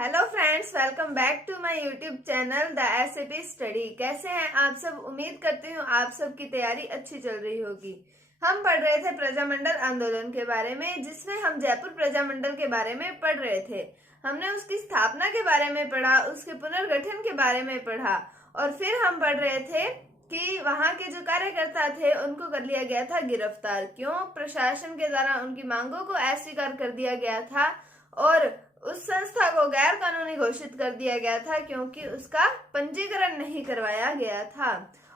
Hello friends, welcome back to my YouTube channel the SAP study. कैसे हैं आप सब? उम्मीद करती हूँ आप सबकी तैयारी अच्छी चल रही होगी। हम पढ़ रहे थे प्रजामंडल आंदोलन के बारे में, जिसमें हम जयपुर प्रजामंडल के बारे में पढ़ रहे थे। हमने उसकी स्थापना के बारे में पढ़ा, उसके पुनर्गठन के बारे में पढ़ा और फिर हम पढ़ रहे थे कि वहां के जो कार्यकर्ता थे उनको कर लिया गया था गिरफ्तार। क्यों? प्रशासन के द्वारा उनकी मांगों को अस्वीकार कर दिया गया था और उस संस्था को गैर कानूनी घोषित कर दिया गया था क्योंकि उसका पंजीकरण नहीं करवाया गया था।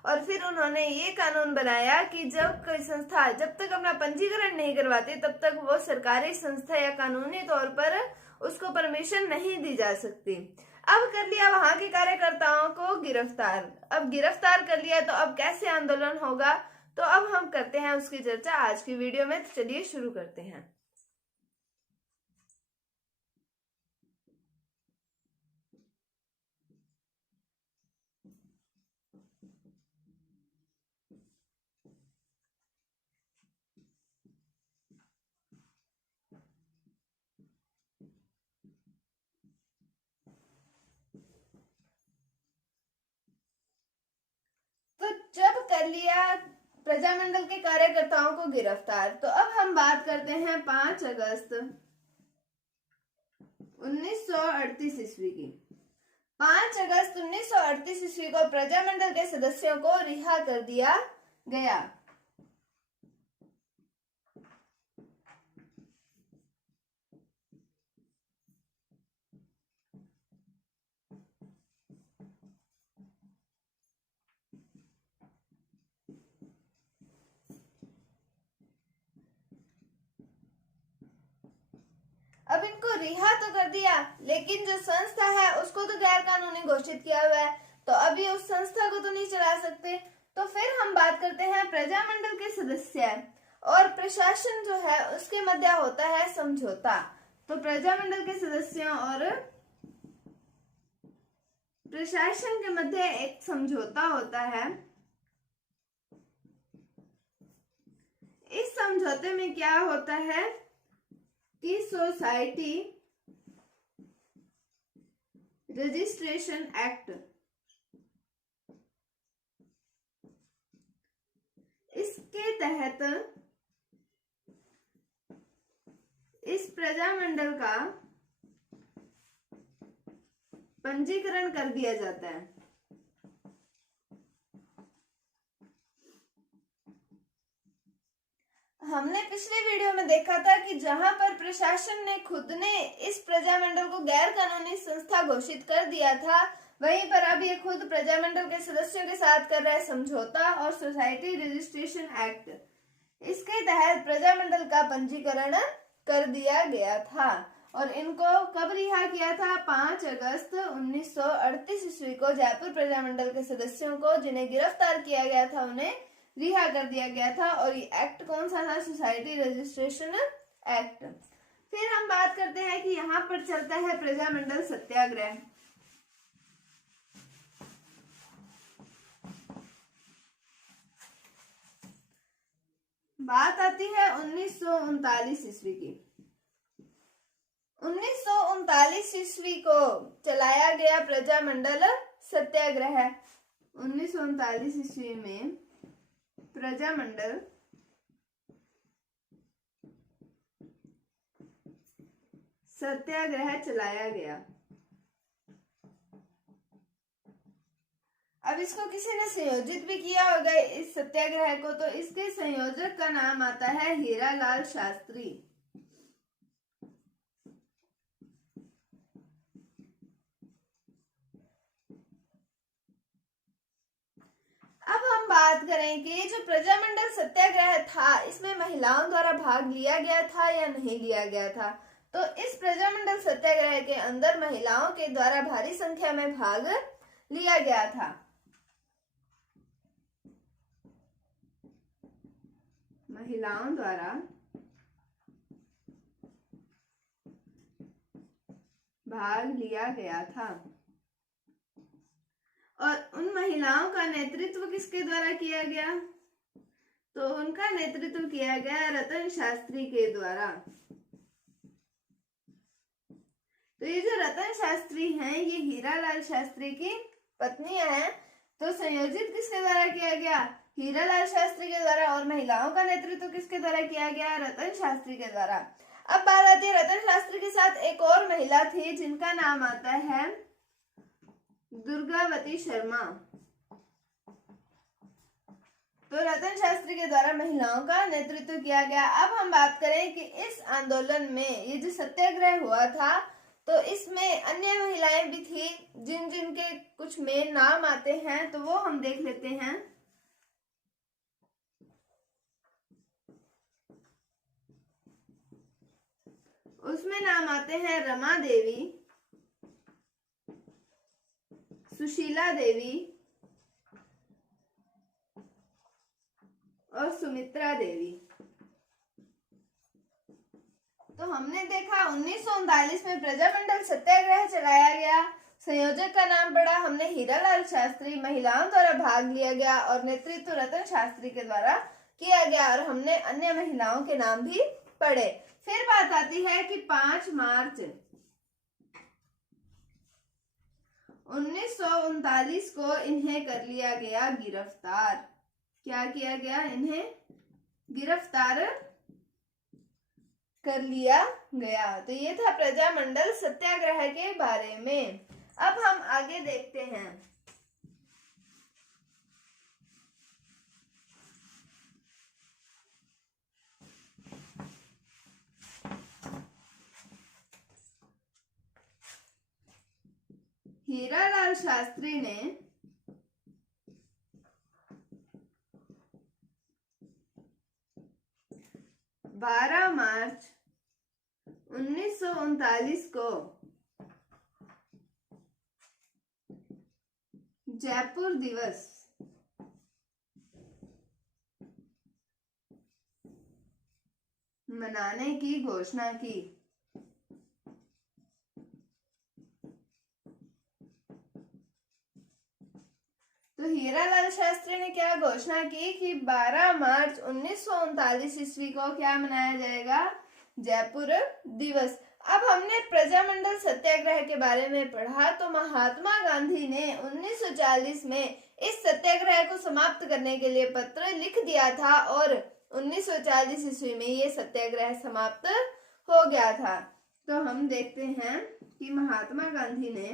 और फिर उन्होंने ये कानून बनाया कि जब कोई संस्था जब तक अपना पंजीकरण नहीं करवाती तब तक वो सरकारी संस्था या कानूनी तौर पर उसको परमिशन नहीं दी जा सकती। अब कर लिया वहां के कार्यकर्ताओं को गिरफ्तार। अब गिरफ्तार कर लिया तो अब कैसे आंदोलन होगा, तो अब हम करते हैं उसकी चर्चा आज की वीडियो में। तो चलिए शुरू करते हैं। तो जब कर लिया प्रजामंडल के कार्यकर्ताओं को गिरफ्तार, तो अब हम बात करते हैं 5 अगस्त 1938 ईस्वी की। 5 अगस्त 1938 ईस्वी को प्रजामंडल के सदस्यों को रिहा कर दिया गया। अब इनको रिहा तो कर दिया, लेकिन जो संस्था है उसको तो गैर कानूनी घोषित किया हुआ है, तो अभी उस संस्था को तो नहीं चला सकते। तो फिर हम बात करते हैं प्रजामंडल के सदस्य और प्रशासन जो है उसके मध्य होता है समझौता। तो प्रजामंडल के सदस्यों और प्रशासन के मध्य एक समझौता होता है। इस समझौते में क्या होता है कि सोसाइटी रजिस्ट्रेशन एक्ट, इसके तहत इस प्रजामंडल का पंजीकरण कर दिया जाता है। हमने पिछले वीडियो में देखा था कि जहां पर प्रशासन ने खुद ने इस प्रजामंडल को गैर कानूनी संस्था घोषित कर दिया था, वहीं पर अब ये खुद प्रजामंडल के सदस्यों के साथ कर रहा है समझौता और सोसाइटी रजिस्ट्रेशन एक्ट। इसके तहत प्रजामंडल का पंजीकरण कर दिया गया था और इनको कब रिहा किया था? 5 अगस्त 1938 ईस्वी को जयपुर प्रजामंडल के सदस्यों को जिन्हें गिरफ्तार किया गया था उन्हें रिहा कर दिया गया था। और ये एक्ट कौन सा था? Society registration act. फिर हम बात करते हैं कि यहाँ पर चलता है प्रजामंडल सत्याग्रह। बात आती है 1939 ईस्वी की। 1939 ईस्वी को चलाया गया प्रजामंडल सत्याग्रह। 1939 ईस्वी में प्रजामंडल सत्याग्रह चलाया गया। अब इसको किसी ने संयोजित भी किया होगा इस सत्याग्रह को, तो इसके संयोजक का नाम आता है हीरालाल शास्त्री। अब हम बात करें कि जो प्रजामंडल सत्याग्रह था इसमें महिलाओं द्वारा भाग लिया गया था या नहीं लिया गया था। तो इस प्रजामंडल सत्याग्रह के अंदर महिलाओं के द्वारा भारी संख्या में भाग लिया गया था। महिलाओं द्वारा भाग लिया गया था और उन महिलाओं का नेतृत्व किसके द्वारा किया गया? तो उनका नेतृत्व किया गया रतन शास्त्री के द्वारा। तो ये जो रतन शास्त्री हैं ये हीरालाल शास्त्री की पत्नियां हैं। तो संयोजित किसके द्वारा किया गया? हीरालाल शास्त्री के द्वारा। और महिलाओं का नेतृत्व किसके द्वारा किया गया? रतन शास्त्री के द्वारा। अब बात आती है रतन शास्त्री के साथ एक और महिला थी जिनका नाम आता है दुर्गावती शर्मा। तो रतन शास्त्री के द्वारा महिलाओं का नेतृत्व किया गया। अब हम बात करें कि इस आंदोलन में ये जो सत्याग्रह हुआ था तो इसमें अन्य महिलाएं भी थी जिन जिनके कुछ मेन नाम आते हैं, तो वो हम देख लेते हैं। उसमें नाम आते हैं रमा देवी, सुशीला देवी और सुमित्रा देवी। तो हमने देखा 1939 में प्रजामंडल सत्याग्रह चलाया गया। संयोजक का नाम पड़ा हमने हीरालाल शास्त्री। महिलाओं द्वारा भाग लिया गया और नेतृत्व रतन शास्त्री के द्वारा किया गया और हमने अन्य महिलाओं के नाम भी पढ़े। फिर बात आती है कि 5 मार्च 1939 को इन्हें कर लिया गया गिरफ्तार। क्या किया गया? इन्हें गिरफ्तार कर लिया गया। तो ये था प्रजामंडल सत्याग्रह के बारे में। अब हम आगे देखते हैं। हीरालाल शास्त्री ने 12 मार्च 1939 को जयपुर दिवस मनाने की घोषणा की। तो हीरालाल शास्त्री ने क्या घोषणा की कि 12 मार्च 1939 ईस्वी को क्या मनाया जाएगा? जयपुर दिवस। अब हमने प्रजामंडल सत्याग्रह के बारे में पढ़ा। तो महात्मा गांधी ने 1940 में इस सत्याग्रह को समाप्त करने के लिए पत्र लिख दिया था और 1940 ईस्वी में ये सत्याग्रह समाप्त हो गया था। तो हम देखते हैं कि महात्मा गांधी ने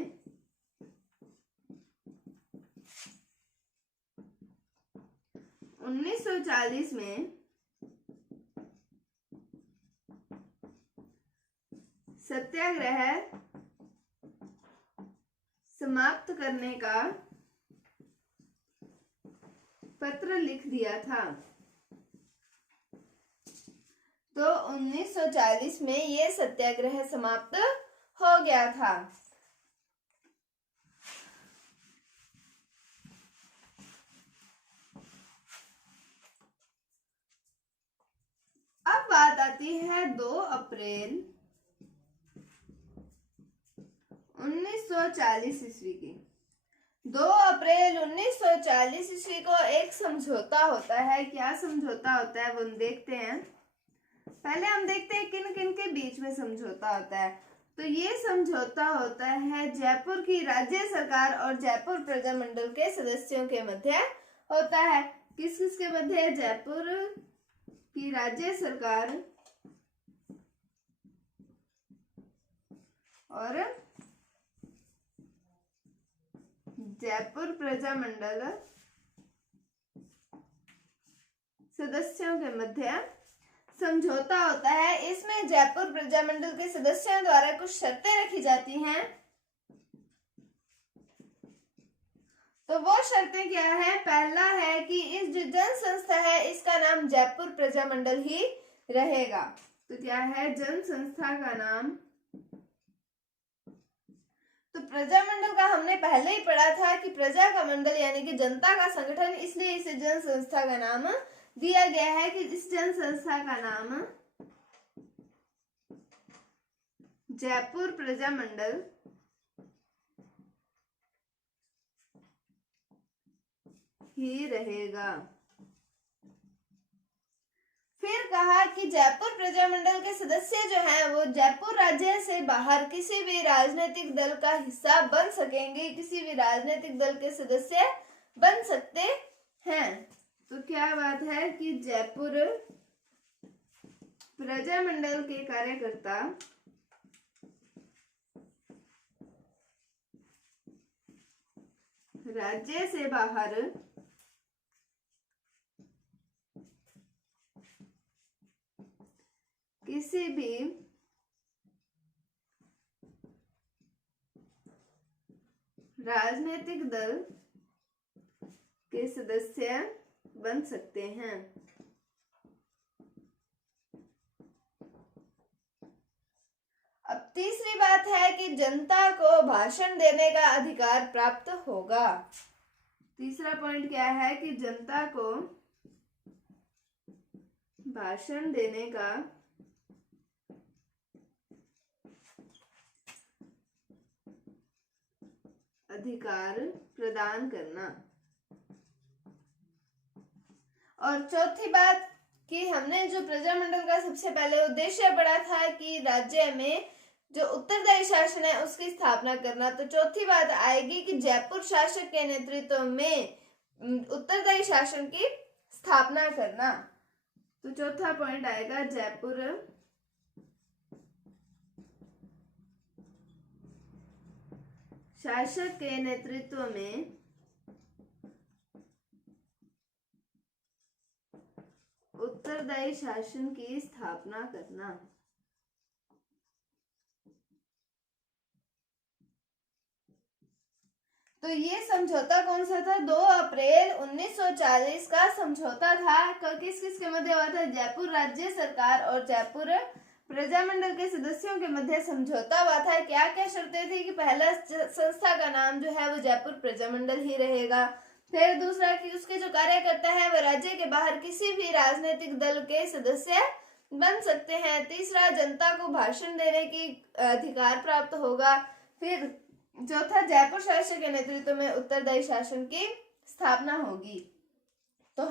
1940 में सत्याग्रह समाप्त करने का पत्र लिख दिया था। तो 1940 में ये सत्याग्रह समाप्त हो गया था। अब बात आती है 2 अप्रैल 1940 ईस्वी की। 2 अप्रैल 1940 ईस्वी को एक समझौता होता है। क्या समझौता होता है वो हम देखते हैं। पहले हम देखते हैं किन किन के बीच में समझौता होता है। तो ये समझौता होता है जयपुर की राज्य सरकार और जयपुर प्रजामंडल के सदस्यों के मध्य होता है। किस किस के मध्य? जयपुर की राज्य सरकार और जयपुर प्रजामंडल सदस्यों के मध्य समझौता होता है। इसमें जयपुर प्रजामंडल के सदस्यों द्वारा कुछ शर्तें रखी जाती हैं। तो वो शर्तें क्या है? पहला है कि इस जो जन संस्था है इसका नाम जयपुर प्रजामंडल ही रहेगा। तो क्या है? जन संस्था का नाम। तो प्रजामंडल का हमने पहले ही पढ़ा था कि प्रजा का मंडल यानी कि जनता का संगठन, इसलिए इसे जन संस्था का नाम दिया गया है कि इस जन संस्था का नाम जयपुर प्रजामंडल ही रहेगा। फिर कहा कि जयपुर प्रजामंडल के सदस्य जो हैं वो जयपुर राज्य से बाहर किसी भी राजनीतिक दल का हिस्सा बन सकेंगे, किसी भी राजनीतिक दल के सदस्य बन सकते हैं। तो क्या बात है कि जयपुर प्रजामंडल के कार्यकर्ता राज्य से बाहर किसी भी राजनीतिक दल के सदस्य बन सकते हैं। अब तीसरी बात है कि जनता को भाषण देने का अधिकार प्राप्त होगा। तीसरा पॉइंट क्या है कि जनता को भाषण देने का अधिकार प्रदान करना। और चौथी बात कि हमने जो प्रजामंडल का सबसे पहले उद्देश्य पढ़ा था कि राज्य में जो उत्तरदायी शासन है उसकी स्थापना करना, तो चौथी बात आएगी कि जयपुर शासक के नेतृत्व में उत्तरदायी शासन की स्थापना करना। तो चौथा पॉइंट आएगा जयपुर शासक के नेतृत्व में उत्तरदायी शासन की स्थापना करना। तो ये समझौता कौन सा था? 2 अप्रैल 1940 का समझौता था। किस किस के मध्य हुआ था? जयपुर राज्य सरकार और जयपुर प्रजामंडल के सदस्यों के मध्य समझौता हुआ था। क्या क्या शर्तें थी कि पहला संस्था का नाम जो है वो जयपुर प्रजामंडल ही रहेगा। फिर दूसरा कि उसके जो कार्यकर्ता है वह राज्य के बाहर किसी भी राजनीतिक दल के सदस्य बन सकते हैं। तीसरा, जनता को भाषण देने की अधिकार प्राप्त होगा। फिर चौथा, जयपुर शासक के नेतृत्व में उत्तरदायी शासन की स्थापना होगी। तो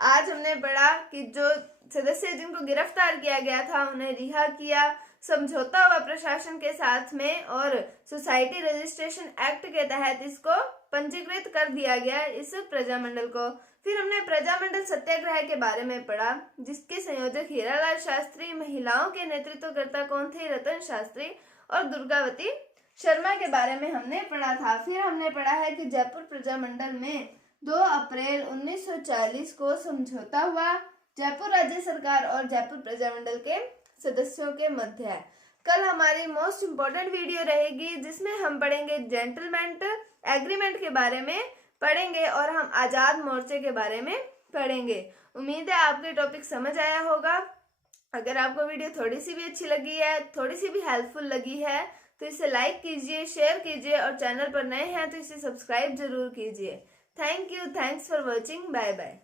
आज हमने पढ़ा कि जो सदस्य जिनको गिरफ्तार किया गया था उन्हें रिहा किया, समझौता हुआ प्रशासन के साथ में और सोसाइटी रजिस्ट्रेशन एक्ट के तहत इसको पंजीकृत कर दिया गया इस प्रजामंडल को। फिर हमने प्रजामंडल सत्याग्रह के बारे में पढ़ा जिसके संयोजक हीरालाल शास्त्री, महिलाओं के नेतृत्वकर्ता कौन थे? रतन शास्त्री और दुर्गावती शर्मा के बारे में हमने पढ़ा था। फिर हमने पढ़ा है कि जयपुर प्रजामंडल में 2 अप्रैल 1940 को समझौता हुआ जयपुर राज्य सरकार और जयपुर प्रजामंडल के सदस्यों के मध्य। कल हमारी मोस्ट इम्पोर्टेंट वीडियो रहेगी जिसमें हम पढ़ेंगे जेंटलमैन एग्रीमेंट के बारे में पढ़ेंगे और हम आजाद मोर्चे के बारे में पढ़ेंगे। उम्मीद है आपके टॉपिक समझ आया होगा। अगर आपको वीडियो थोड़ी सी भी अच्छी लगी है, थोड़ी सी भी हेल्पफुल लगी है तो इसे लाइक कीजिए, शेयर कीजिए और चैनल पर नए हैं तो इसे सब्सक्राइब जरूर कीजिए। Thank you, thanks for watching, bye bye.